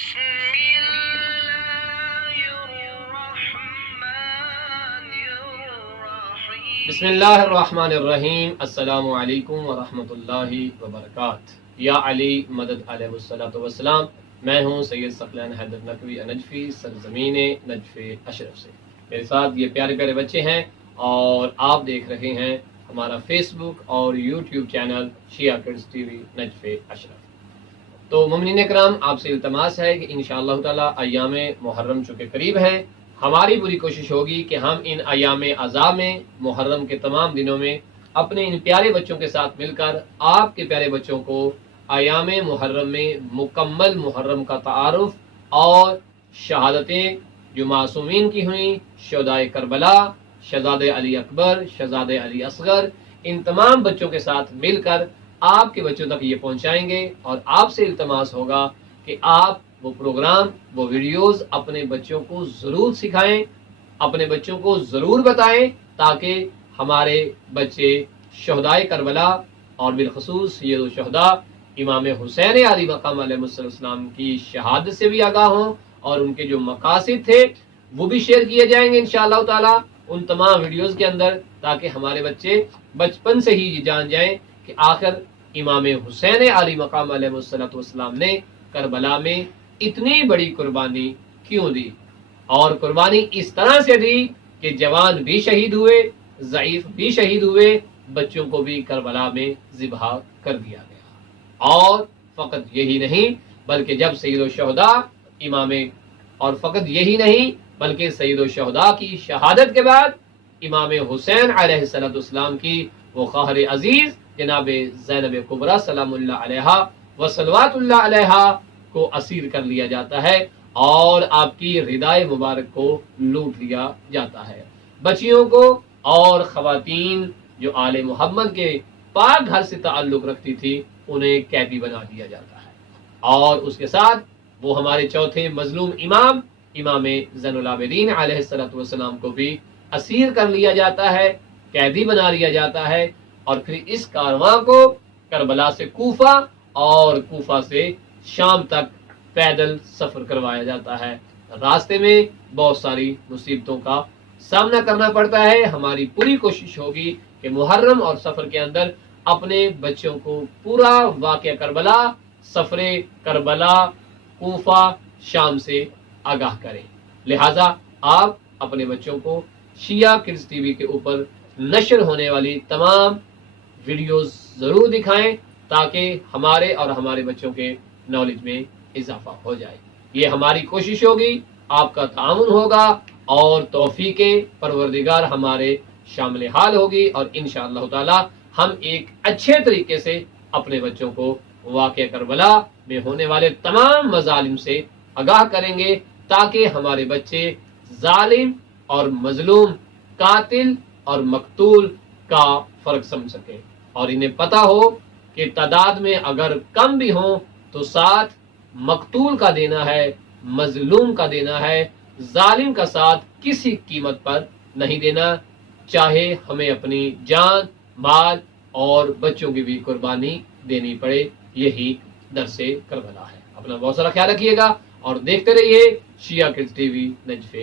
بسم اللہ الرحمن الرحیم۔ السلام علیکم ورحمۃ اللہ وبرکاتہ۔ یا علی مدد علیہ الصلوۃ والسلام۔ میں ہوں سید ثقلین حیدر نقوی نجفی، سرزمین نجف اشرف سے۔ میرے ساتھ یہ پیارے پیارے بچے ہیں اور آپ دیکھ رہے ہیں ہمارا فیس بک اور YouTube channel Shia kids T V Najaf Ashraf. تو مومنین کرام، آپ سے التماس ہے کہ انشاءاللہ تعالی ایام محرم چونکہ قریب ہیں، ہماری پوری کوشش ہوگی کہ ہم ان ایام اعظام میں، محرم کے تمام دنوں میں اپنے ان پیارے بچوں کے ساتھ مل کر آپ کے پیارے بچوں کو ایام محرم میں مکمل محرم کا تعارف اور شہادتیں جو معصومین کی ہوئیں، شہدائے کربلا، شہزادہ علی اکبر، شہزادہ علی اصغر، ان تمام بچوں کے ساتھ مل کر آپ کے بچوں تک یہ پہنچائیں گے، اور آپ سے التماس ہوگا کہ آپ وہ پروگرام، وہ ویڈیوز اپنے بچوں کو ضرور سکھائیں، اپنے بچوں کو ضرور بتائیں، تاکہ ہمارے بچے شہدائے کربلا اور بالخصوص سید الشہداء امام حسین علی مقام علیہ السلام کی شہادت سے بھی آگاہ ہوں، اور ان کے جو مقاصد تھے وہ بھی شیئر کیے جائیں گے انشاءاللہ تعالی ان تمام ویڈیوز کے اندر، تاکہ ہمارے بچے بچپن سے ہی یہ جان جائیں کہ آخر امام حسین علی مقام علیہ السلام نے کربلا میں اتنی بڑی قربانی کیوں دی، اور قربانی اس طرح سے دی کہ جوان بھی شہید ہوئے، ضعیف بھی شہید ہوئے، بچوں کو بھی کربلا میں ذبح کر دیا گیا۔ اور فقط یہی نہیں بلکہ جب سید الشہداء امام، اور فقط یہی نہیں بلکہ سید الشہداء کی شہادت کے بعد امام حسین علیہ السلام کی وہ خواہر عزیز جناب زینب کبریٰ سلام اللہ علیہا و صلوات اللہ علیہا کو اسیر کر لیا جاتا ہے، اور آپ کی ردائے مبارک کو لوٹ لیا جاتا ہے۔ بچیوں کو اور خواتین جو آل محمد کے پاک گھر سے تعلق رکھتی تھی انہیں قیدی بنا دیا جاتا ہے، اور اس کے ساتھ وہ ہمارے چوتھے مظلوم امام زین العابدین علیہ السلام کو بھی اسیر کر لیا جاتا ہے، قیدی بنا لیا جاتا ہے، اور پھر اس کارواں کو کربلا سے کوفہ اور کوفہ سے شام تک پیدل سفر کروایا جاتا ہے۔ راستے میں بہت ساری مصیبتوں کا سامنا کرنا پڑتا ہے۔ ہماری پوری کوشش ہوگی کہ محرم اور سفر کے اندر اپنے بچوں کو پورا واقعہ کربلا، سفر کربلا، کوفہ، شام سے آگاہ کریں۔ لہٰذا آپ اپنے بچوں کو شیعہ کڈز ٹی وی کے اوپر نشر ہونے والی تمام ویڈیوز ضرور دکھائیں، تاکہ ہمارے اور ہمارے بچوں کے نالج میں اضافہ ہو جائے۔ یہ ہماری کوشش ہوگی، آپ کا تعاون ہوگا، اور توفیق پروردگار ہمارے شامل حال ہوگی، اور انشاءاللہ تعالی ہم ایک اچھے طریقے سے اپنے بچوں کو واقعہ کربلا میں ہونے والے تمام مظالم سے آگاہ کریں گے، تاکہ ہمارے بچے ظالم اور مظلوم، قاتل اور مقتول کا فرق سمجھ سکیں، اور انہیں پتہ ہو کہ تعداد میں اگر کم بھی ہوں تو ساتھ مقتول کا دینا ہے، مظلوم کا دینا ہے، ظالم کا ساتھ کسی قیمت پر نہیں دینا، چاہے ہمیں اپنی جان، مال اور بچوں کی بھی قربانی دینی پڑے۔ یہی درس کربلا ہے۔ اپنا بہت سارا خیال رکھیے گا اور دیکھتے رہیے شیعہ کڈز ٹی وی نجف